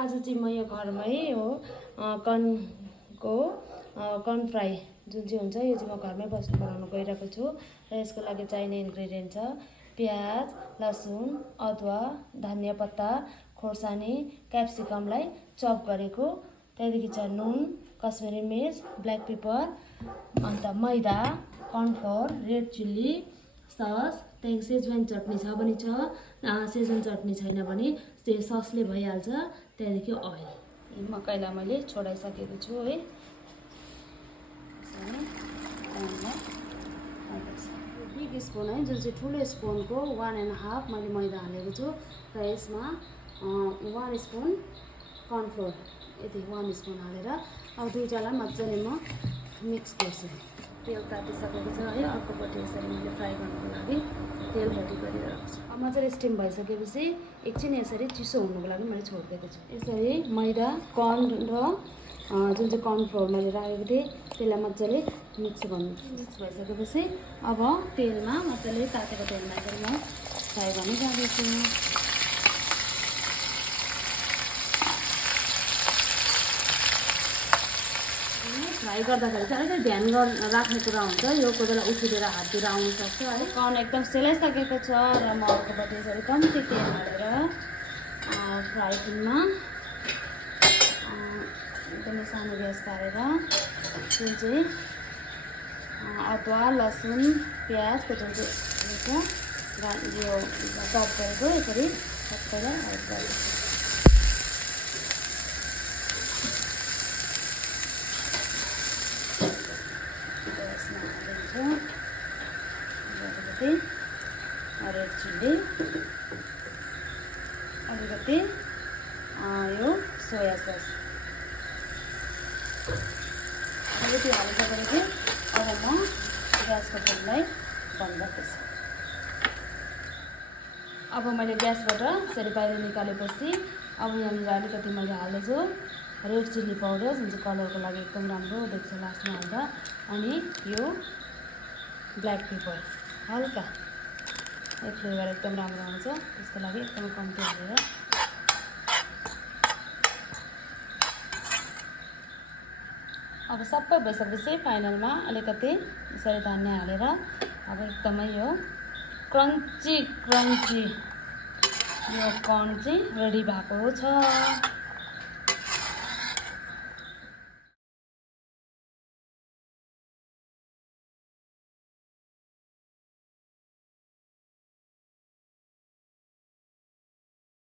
आज चाहिँ म यो घरमै हो कर्नको कर्न फ्राई जुन चाहिँ हुन्छ यो चाहिँ म घरमै बनाउन गइरहेको छु र यसको लागि चाहिने इन्ग्रेडियन्ट छ प्याज, लसुन, अदुवा, धनिया पत्ता, खोर्सानी, क्याप्सिकमलाई चप गरेको, त्यहाँदेखि छ नुन, कश्मिरी मिर्च, ब्ल्याक पेपर, अन्त मैदा, कर्नफ्लोर, रेड चिल्ली सस, त्यहाँदेखि सेजवान चटनी छ भने छ, सेजवान चटनी छैन भने त्यो ससले भइहाल्छ, त्यहाँदेखि ओइल। मकैलाई मैले छोडाइसकेको छु है। बिग स्पुन है, जुन चाहिँ ठुलो स्पुनको 1.5 मैले मैदा हालेको छु र यसमा 1 स्पुन कर्नफ्लोर यति 1 स्पुन हालेर अब दुईटालाई मजाले म मिक्स गर्छु। तेल तातिसकेको छ है, अर्कोपट्टि यसरी मैले फ्राई गर्नको लागि तेल रेडी गरिरहेको छु। अब मजाले स्टिम भइसकेपछि एकछिन यसरी चिसो हुनुको लागि मैले छोडिदिएको छु। यसरी मैदा, कर्न र जुन चाहिँ कर्नफ्लोर मैले राखेको थिएँ त्यसलाई मजाले मिक्स भइसकेपछि अब तेलमा मजाले तातेको तेलमा यसरी म फ्राई गर्न जाँदैछु। फ्राई गर्दाखेरि चाहिँ अलिकति ध्यान राख्ने कुरा हुन्छ, यो कोही बेला उछिरेर हाततिर आउनु सक्छ है। कर्न एकदम सेलाइसकेको छ र म अर्कोपट्टि यसरी कम्ती तेल हालेर फ्राई प्यानमा एकदमै सानो ग्यास पारेर जुन चाहिँ अदुवा, लसुन, प्याजको जुन चाहिँ यो चप गरेको यसरी सबैलाई एड गर्छु। अलिकति रेड चिल्ली, अलिकति यो सोया सस अलिकति हालिसकेपछि अब म ग्यासको फ्लेमलाई बन्द गर्छु। अब मैले ग्यासबाट यसरी बाहिर निकालेपछि अब यहाँनिर अलिकति मैले हाल्दैछु रेड चिल्ली पाउडर, जुन चाहिँ कलरको लागि एकदम राम्रो देख्छ लास्टमा हाल्दा, अनि यो ब्ल्याक पेपर हल्का यो फ्लेभर एकदम राम्रो आउँछ, त्यसको लागि एकदम कम्ती हालेर अब सबै भइसकेपछि फाइनलमा अलिकति यसरी धनिया हालेर अब एकदमै यो क्रन्ची यो कर्न चाहिँ रेडी भएको छ।